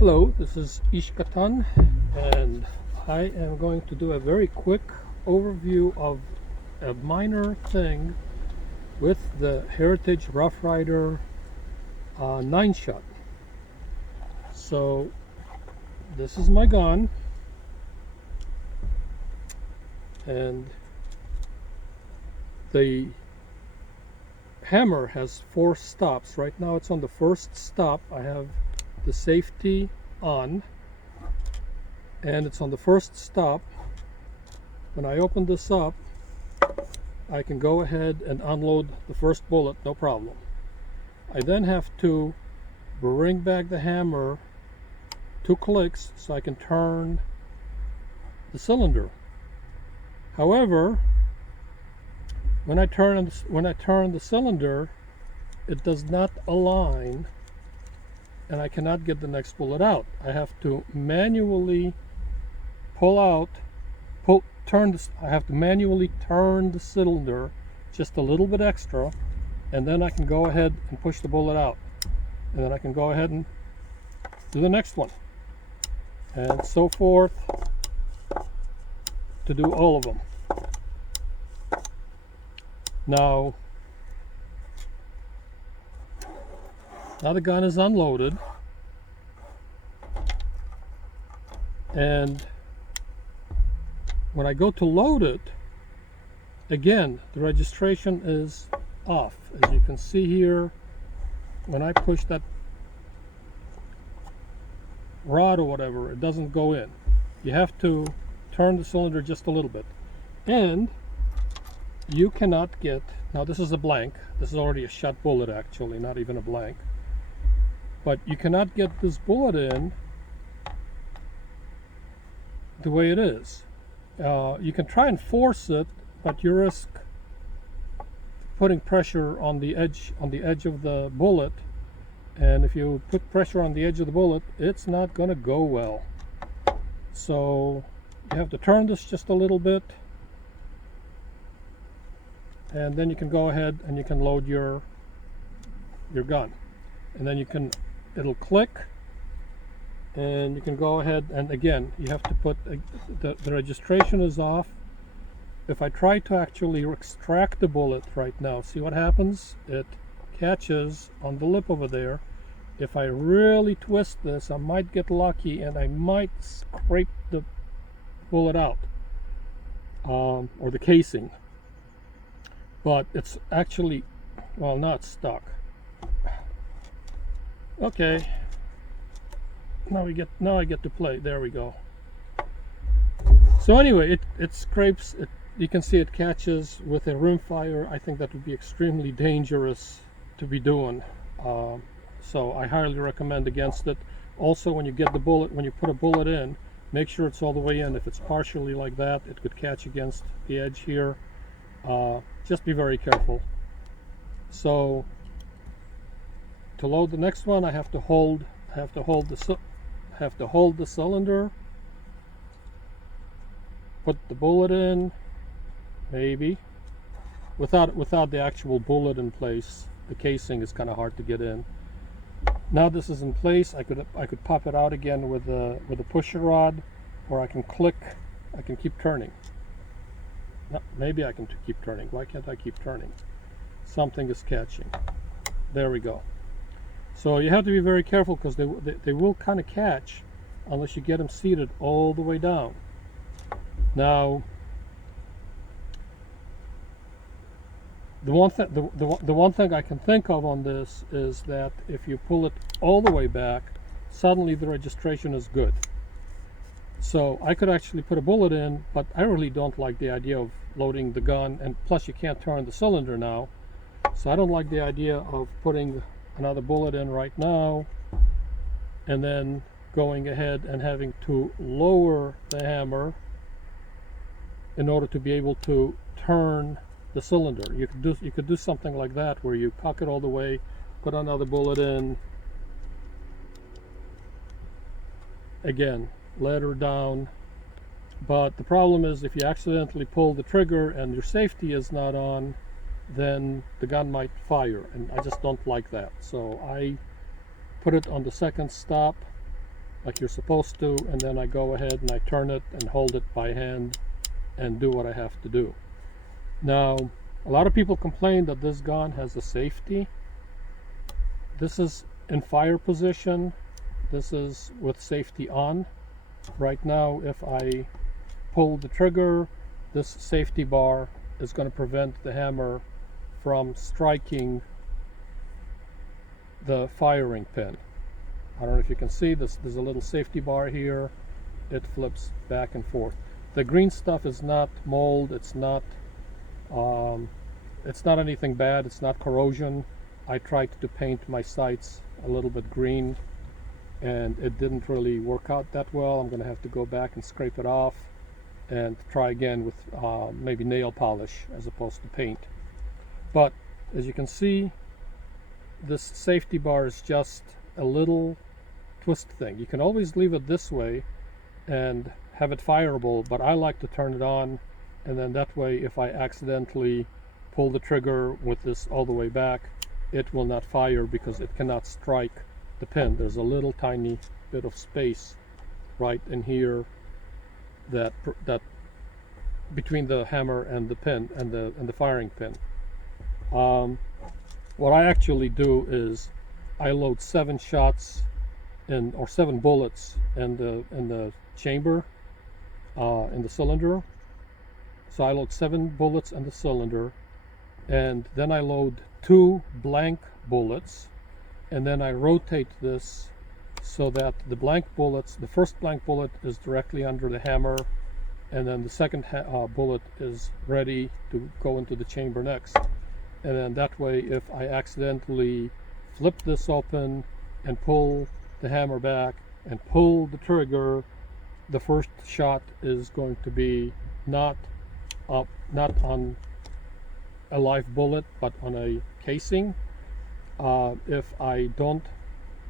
Hello, this is Ishkatan, and I am going to do a very quick overview of a minor thing with the Heritage Rough Rider 9-shot. So this is my gun, and the hammer has 4 stops. Right now it's on the first stop. I have the safety on, and it's on the first stop. When I open this up, I can go ahead and unload the first bullet, no problem. I then have to bring back the hammer 2 clicks so I can turn the cylinder. However, when I turn the cylinder, it does not align, and I cannot get the next bullet out. I have to manually I have to manually turn the cylinder just a little bit extra, and then I can go ahead and push the bullet out. And then I can go ahead and do the next one. And so forth to do all of them. Now the gun is unloaded, and when I go to load it, again, the registration is off. As you can see here, when I push that rod or whatever, it doesn't go in. You have to turn the cylinder just a little bit. And you cannot get, now this is a blank, this is already a shot bullet actually, not even a blank. But you cannot get this bullet in the way it is. You can try and force it, but you risk putting pressure on the edge of the bullet. And if you put pressure on the edge of the bullet, it's not going to go well. So you have to turn this just a little bit, and then you can go ahead and you can load your gun. And then it'll click, and you can go ahead, and again, you have to put the registration is off. If I try to actually extract the bullet right now, see what happens? It catches on the lip over there. If I really twist this, I might get lucky and I might scrape the bullet out, or the casing. But it's actually, well, not stuck. Okay, now I get to play. There we go. So anyway, it scrapes it. You can see it catches with a rimfire. I think that would be extremely dangerous to be doing. So I highly recommend against it. Also, when you get the bullet, when you put a bullet in, make sure it's all the way in. If it's partially like that, it could catch against the edge here. Just be very careful. So to load the next one, I have to hold the cylinder, put the bullet in, maybe without the actual bullet in place. The casing is kind of hard to get in. Now this is in place. I could pop it out again with a pusher rod, or I can click. I can keep turning. No, maybe I can keep turning. Why can't I keep turning? Something is catching. There we go. So you have to be very careful, because they will kind of catch unless you get them seated all the way down. Now, the one thing I can think of on this is that if you pull it all the way back, suddenly the registration is good. So I could actually put a bullet in, but I really don't like the idea of loading the gun, and plus you can't turn the cylinder now. So I don't like the idea of putting another bullet in right now and then going ahead and having to lower the hammer in order to be able to turn the cylinder. You could do something like that, where you cock it all the way, put another bullet in, again, let her down. But the problem is, if you accidentally pull the trigger and your safety is not on, then the gun might fire, and I just don't like that. So I put it on the second stop, like you're supposed to, and then I go ahead and I turn it and hold it by hand and do what I have to do. Now, a lot of people complain that this gun has a safety. This is in fire position. This is with safety on. Right now, if I pull the trigger, this safety bar is going to prevent the hammer from striking the firing pin. I don't know if you can see this. There's a little safety bar here. It flips back and forth. The green stuff is not mold. It's not anything bad. It's not corrosion. I tried to paint my sights a little bit green, and it didn't really work out that well. I'm going to have to go back and scrape it off and try again with maybe nail polish as opposed to paint. But as you can see, this safety bar is just a little twist thing. You can always leave it this way and have it fireable, but I like to turn it on, and then that way if I accidentally pull the trigger with this all the way back, it will not fire because it cannot strike the pin. There's a little tiny bit of space right in here that between the hammer and the pin and the firing pin. What I actually do is I load 7 shots in, or 7 bullets in the chamber, in the cylinder. So I load 7 bullets in the cylinder, and then I load 2 blank bullets, and then I rotate this so that the blank bullets, the first blank bullet is directly under the hammer, and then the second bullet is ready to go into the chamber next. And then that way, if I accidentally flip this open and pull the hammer back and pull the trigger, the first shot is going to be not on a live bullet, but on a casing. If I don't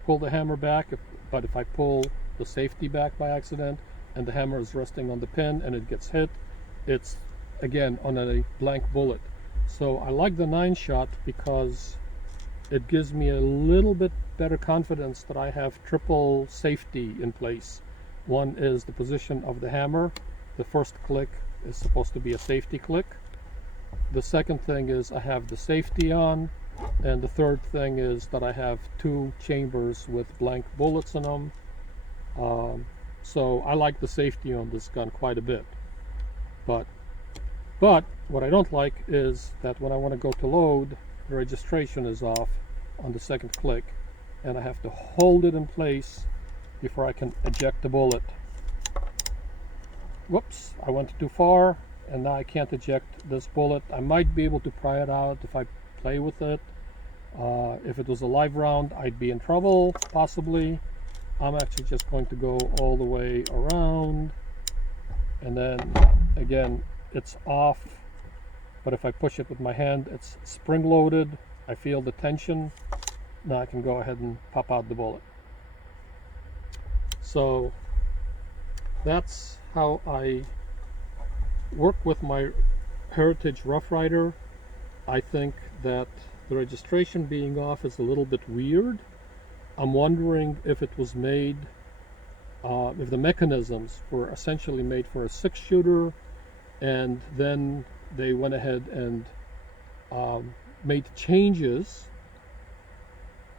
pull the hammer back, but if I pull the safety back by accident and the hammer is resting on the pin and it gets hit, it's again on a blank bullet. So I like the 9-shot because it gives me a little bit better confidence that I have triple safety in place. One is the position of the hammer. The first click is supposed to be a safety click. The second thing is I have the safety on, and the third thing is that I have 2 chambers with blank bullets in them. So I like the safety on this gun quite a bit. But what I don't like is that when I want to go to load, the registration is off on the second click, and I have to hold it in place before I can eject the bullet. Whoops, I went too far, and now I can't eject this bullet. I might be able to pry it out if I play with it. If it was a live round, I'd be in trouble, possibly. I'm actually just going to go all the way around, and then again, it's off, but if I push it with my hand, it's spring loaded. I feel the tension. Now I can go ahead and pop out the bullet. So that's how I work with my Heritage Rough Rider. I think that the registration being off is a little bit weird. I'm wondering if it was made, if the mechanisms were essentially made for a 6-shooter, and then they went ahead and made changes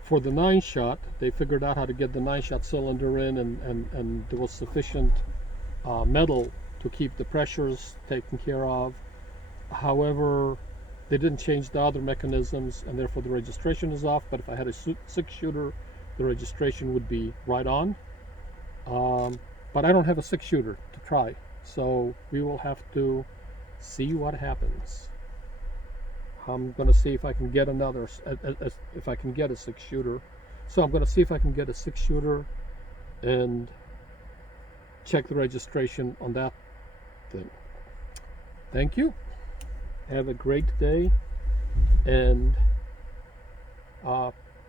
for the 9-shot. They figured out how to get the 9-shot cylinder in, and there was sufficient metal to keep the pressures taken care of. However, they didn't change the other mechanisms, and therefore the registration is off. But if I had a 6-shooter, the registration would be right on. But I don't have a 6-shooter to try, so we will have to see what happens. I'm going to see if I can get another, if I can get a 6-shooter. So I'm going to see if I can get a 6-shooter and check the registration on that thing. Thank you. Have a great day, and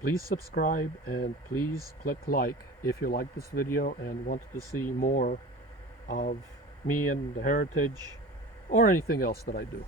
please subscribe, and please click like if you like this video and want to see more of me and the Heritage or anything else that I do.